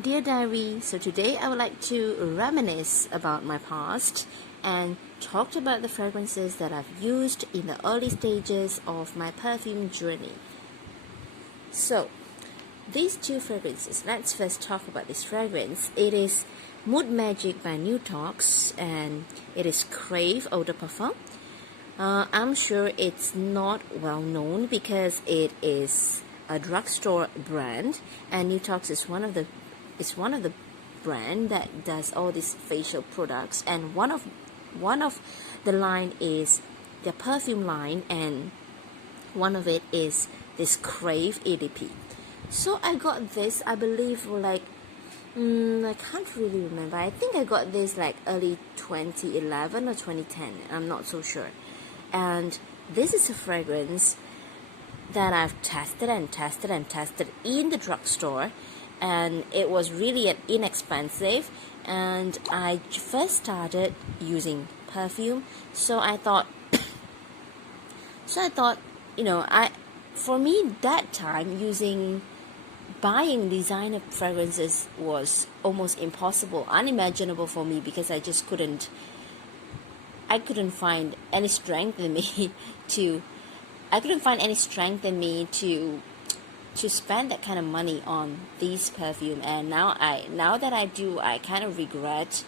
Dear Diary, so today I would like to reminisce about my past and talk about the fragrances that I've used in the early stages of my perfume journey. So, these two fragrances, let's first talk about this fragrance. It is Mood Magic by Nutox and it is Crave Eau de Parfum. I'm sure it's not well known because it is a drugstore brand, and Nutox is one of the brand that does all these facial products, and one of the line is the perfume line, and one of it is this Crave EDP. So I got this, I believe, I can't really remember. I think I got this like early 2011 or 2010. I'm not so sure. And this is a fragrance that I've tested in the drugstore, and it was really inexpensive, and I first started using perfume, so I thought for me that time buying designer fragrances was almost impossible, unimaginable for me, because I couldn't find any strength in me to spend that kind of money on these perfume. And now that I do, I kind of regret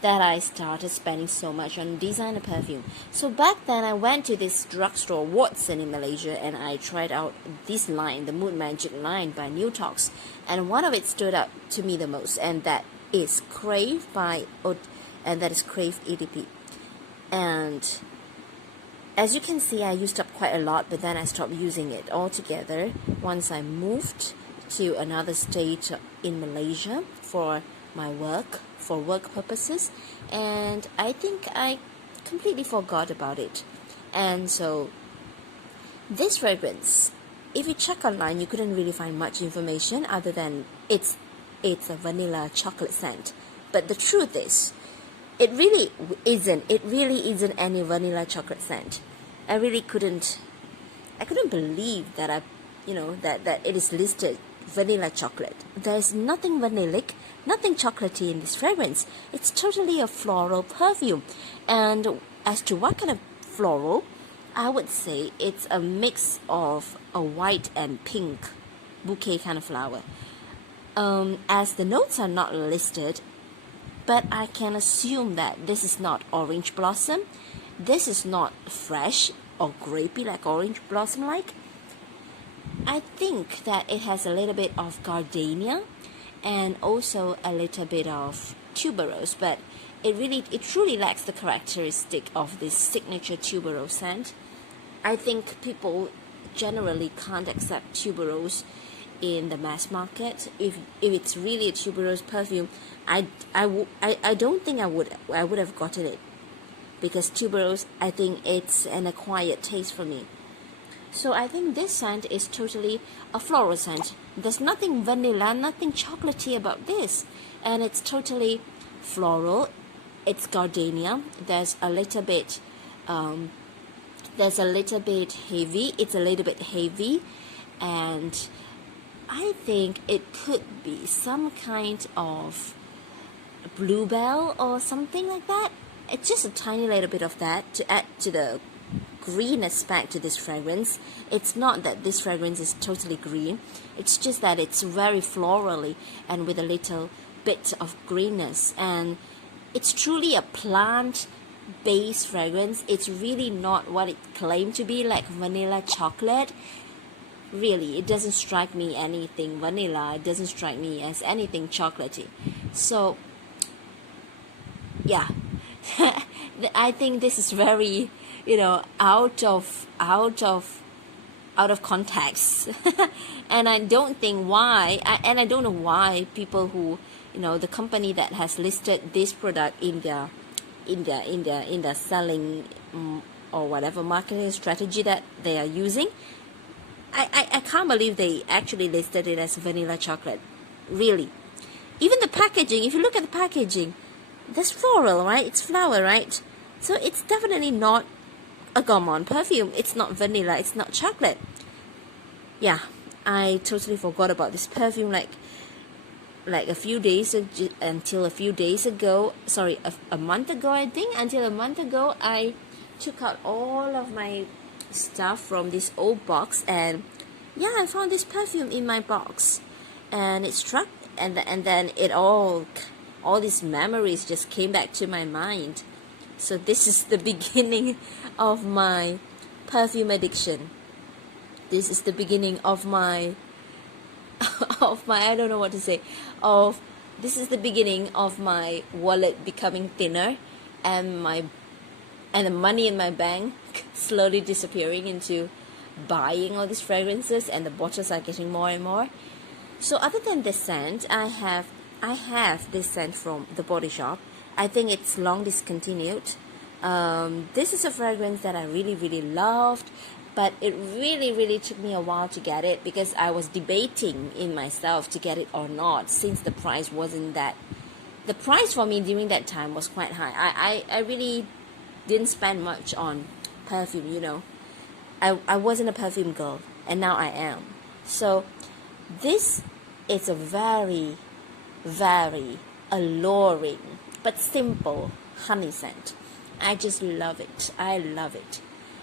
that I started spending so much on designer perfume. So back then I went to this drugstore Watson in Malaysia, and I tried out this line, the Mood Magic line by Nutox, and one of it stood out to me the most, and that is Crave EDP. And as you can see, I used up quite a lot, but then I stopped using it altogether once I moved to another state in Malaysia for work purposes, and I think I completely forgot about it. And so this fragrance, if you check online, you couldn't really find much information other than it's a vanilla chocolate scent. But the truth is, it really isn't any vanilla chocolate scent. I couldn't believe that that it is listed vanilla chocolate. There's nothing vanillic, nothing chocolatey in this fragrance. It's totally a floral perfume. And as to what kind of floral, I would say it's a mix of a white and pink bouquet kind of flower. As the notes are not listed, but I can assume that this is not orange blossom. This is not fresh or grapey like orange blossom like. I think that it has a little bit of gardenia and also a little bit of tuberose, but it truly lacks the characteristic of this signature tuberose scent. I think people generally can't accept tuberose in the mass market. If it's really a tuberose perfume, I don't think I would have gotten it, because tuberose, I think it's an acquired taste for me. So I think this scent is totally a floral scent. There's nothing vanilla, nothing chocolatey about this, and it's totally floral. It's gardenia. There's a little bit heavy. It's a little bit heavy, and I think it could be some kind of bluebell or something like that. It's just a tiny little bit of that to add to the green aspect to this fragrance. It's not that this fragrance is totally green. It's just that it's very florally and with a little bit of greenness. And it's truly a plant-based fragrance. It's really not what it claimed to be, like vanilla chocolate. Really, it doesn't strike me anything vanilla. It doesn't strike me as anything chocolatey. So, yeah. I think this is very, out of context. And I don't think why, and I don't know why people who, the company that has listed this product in their selling or whatever marketing strategy that they are using, I can't believe they actually listed it as vanilla chocolate. Really. Even the packaging, if you look at the packaging, there's floral, right? It's flower, right? So it's definitely not a gourmand perfume. It's not vanilla. It's not chocolate. Yeah, I totally forgot about this perfume. like a few days until a few days ago, sorry, a month ago, I think, until a month ago, I took out all of my stuff from this old box, and yeah, I found this perfume in my box, and it struck, and then it all these memories just came back to my mind. So this is the beginning of my perfume addiction. This is the beginning of my I don't know what to say, this is the beginning of my wallet becoming thinner, and the money in my bank slowly disappearing into buying all these fragrances, and the bottles are getting more and more. So other than this scent, I have this scent from the Body Shop. I think it's long discontinued. This is a fragrance that I really loved, but it really took me a while to get it, because I was debating in myself to get it or not, since the price wasn't that. The price for me during that time was quite high. I really didn't spend much on perfume, you know. I wasn't a perfume girl, and now I am. So this is a very alluring but simple honey scent. I just love it. I love it.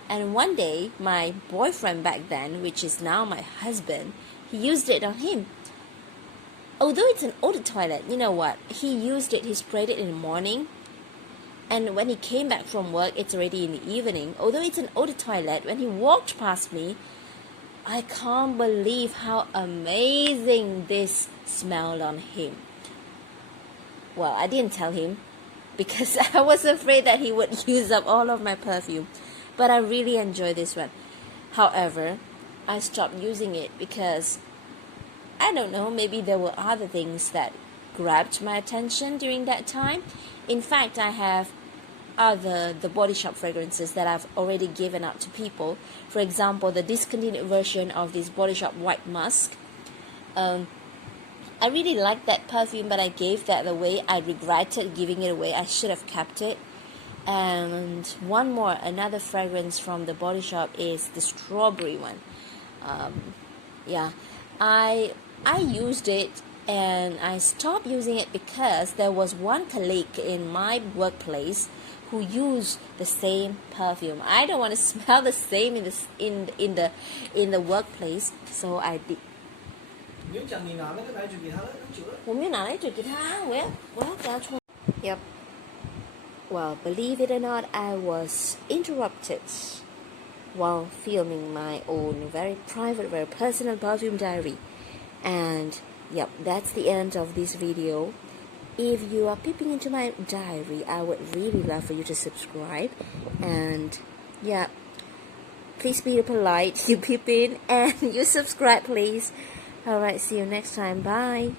And one day, my boyfriend back then, which is now my husband, he used it on him. Although it's an eau de toilette, you know what? He used it, he sprayed it in the morning. And when he came back from work, it's already in the evening. Although it's an eau de toilette, when he walked past me, I can't believe how amazing this smelled on him. Well, I didn't tell him, because I was afraid that he would use up all of my perfume. But I really enjoy this one. However, I stopped using it because, I don't know, maybe there were other things that grabbed my attention during that time. In fact, I have the Body Shop fragrances that I've already given out to people. For example, the discontinued version of this Body Shop White Musk. I really liked that perfume, but I gave that away. I regretted giving it away. I should have kept it. And one more, another fragrance from the Body Shop is the strawberry one. Yeah, I used it, and I stopped using it because there was one colleague in my workplace who used the same perfume. I don't want to smell the same in the workplace, so I did. 我没有拿来嘴给他，我要给他冲。Yep. Well, believe it or not, I was interrupted while filming my own very private, very personal perfume diary. And yep, that's the end of this video. If you are peeping into my diary, I would really love for you to subscribe. And yeah, please be polite, you peep in, and you subscribe, please. Alright, see you next time. Bye.